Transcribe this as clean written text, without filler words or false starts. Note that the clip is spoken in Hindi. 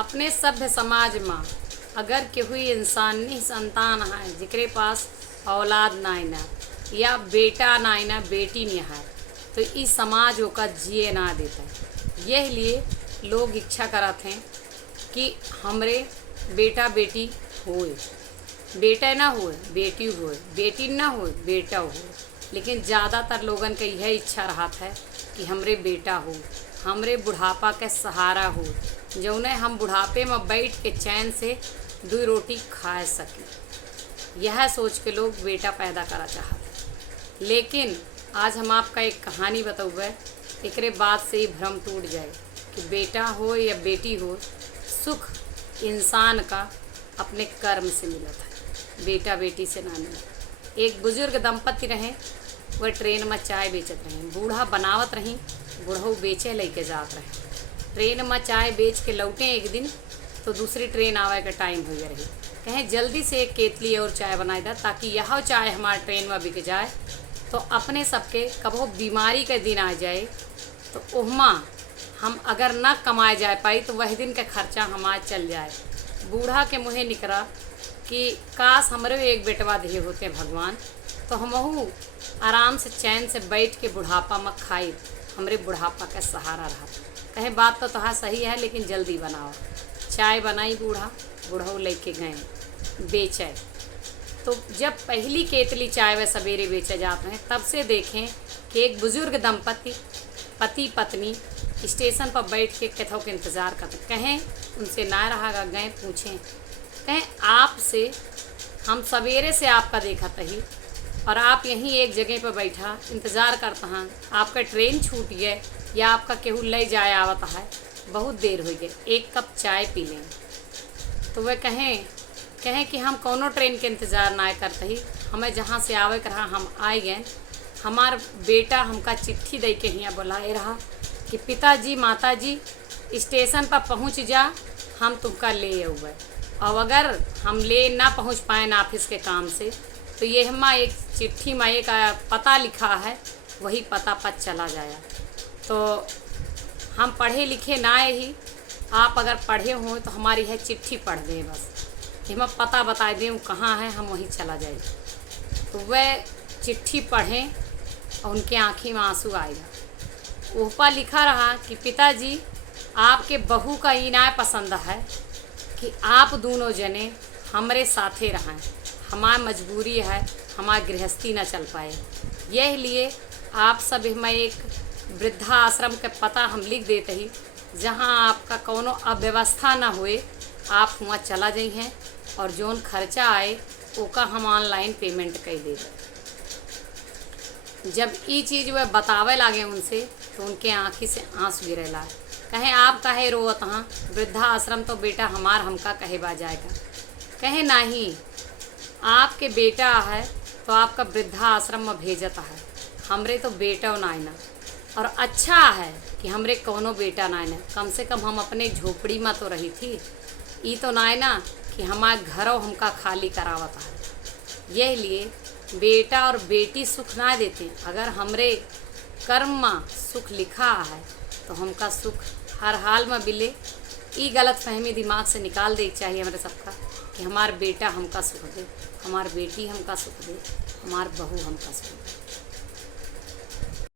अपने सभ्य समाज में अगर केहू इंसानी संतान है जिकरे पास औलाद नाई ना या बेटा नाई ना बेटी नहीं है तो इस समाज ओका जिए ना देता है। यह लिए लोग इच्छा करत हैं कि हमरे बेटा बेटी होए, बेटा ना होए बेटी होए, बेटी ना होए बेटा हो। लेकिन ज़्यादातर लोगन के यह इच्छा रहत है कि हमरे बेटा हो, हमरे बुढ़ापा के सहारा हो, जौने हम बुढ़ापे में बैठ के चैन से दो रोटी खा सकें। यह सोच के लोग बेटा पैदा करा चाहते। लेकिन आज हम आपका एक कहानी बताऊँ, एकरे बाद से ही भ्रम टूट जाए कि बेटा हो या बेटी हो, सुख इंसान का अपने कर्म से मिलता है, बेटा बेटी से ना मिला। एक बुजुर्ग दंपति रहे, वह ट्रेन में चाय बेचत रहे। बूढ़ा बनावत रही, बूढ़ऊ बेचे लेके जात रहे। ट्रेन में चाय बेच के लौटे एक दिन तो दूसरी ट्रेन आवे का टाइम हो रही। कहें जल्दी से एक केतली और चाय बनाई दा ताकि यह चाय हमारे ट्रेन में बिक जाए, तो अपने सबके कबो बीमारी का दिन आ जाए तो उहमा हम अगर न कमाए जाए पाई तो वह दिन का खर्चा हमारे चल जाए। बूढ़ा के मुँहे निकला कि काश हमरे एक बेटवा दे होते भगवान, तो हमहू आराम से चैन से बैठ के बुढ़ापा में खाई, हमरे बुढ़ापा का सहारा रहा। कहे बात तो तोहार सही है लेकिन जल्दी बनाओ। चाय बनाई, बूढ़ऊ लेके गए बेचे। तो जब पहली केतली चाय वे सवेरे बेचे जाते हैं, तब से देखें कि एक बुजुर्ग दंपति पति पत्नी स्टेशन पर बैठ के कथों के इंतज़ार करते। कहें उनसे ना रहा गए पूछें, कहें आपसे हम सवेरे से आपका देखा तही और आप यहीं एक जगह पर बैठा इंतज़ार करता हैं, आपका ट्रेन छूट गए या आपका केहू ले जाए आवता है, बहुत देर हो गई, एक कप चाय पी लें। तो वह कहें कि हम कोनो ट्रेन के इंतज़ार ना करते ही, हमें जहाँ से आवे कर रहा हम आए गए। हमार बेटा हमका चिट्ठी दे के यहाँ बुलाए रहा कि पिताजी माताजी स्टेशन पर पहुँच जा, हम तुमका ले आऊँगे। और अगर हम ले ना पहुँच पाए ना ऑफिस के काम से, तो ये हमारा एक चिट्ठी में एक पता लिखा है, वही पता पर चला जाए। तो हम पढ़े लिखे ना ही, आप अगर पढ़े हों तो हमारी है चिट्ठी पढ़ दें, बस हम पता बता दें वो कहाँ है, हम वहीं चला जाए। तो वह चिट्ठी पढ़ें और उनके आँखी में आंसू आएगा। ऊपर लिखा रहा कि पिताजी आपके बहू का इनाय पसंद है कि आप दोनों जने हमरे साथे रहें, हमारी मजबूरी है, हमारी गृहस्थी न चल पाए। यह लिए आप सब हमें एक वृद्धा आश्रम के पता हम लिख देते ही, जहाँ आपका कोनो अव्यवस्था ना हुए, आप वहाँ चला जाइ हैं और जोन खर्चा आए ओका हम ऑनलाइन पेमेंट कर दे। जब ये चीज़ वह बतावे लागे उनसे, तो उनके आँखी से आंसू गिरे लागे। कहें आप कहे रोवत हाँ, वृद्धा आश्रम तो बेटा हमार हमका कहे बा जाएगा। कहे नहीं, आपके बेटा है तो आपका वृद्धा आश्रम में भेजता है, हमरे तो बेटा ना ना। और अच्छा है कि हमरे कोनो बेटा ना ना, कम से कम हम अपने झोपड़ी में तो रही थी, ये तो ना कि हमारे घरों हमका खाली करावता है। यह लिए बेटा और बेटी सुख ना देते, अगर हमरे कर्म में सुख लिखा है तो हमका सुख हर हाल में मिले। ये गलत फहमी दिमाग से निकाल दे चाहिए हमारे सबका कि हमार बेटा हमका सुख दे, हमार बेटी हमका सुख दे, हमार बहू हमका सुख दे।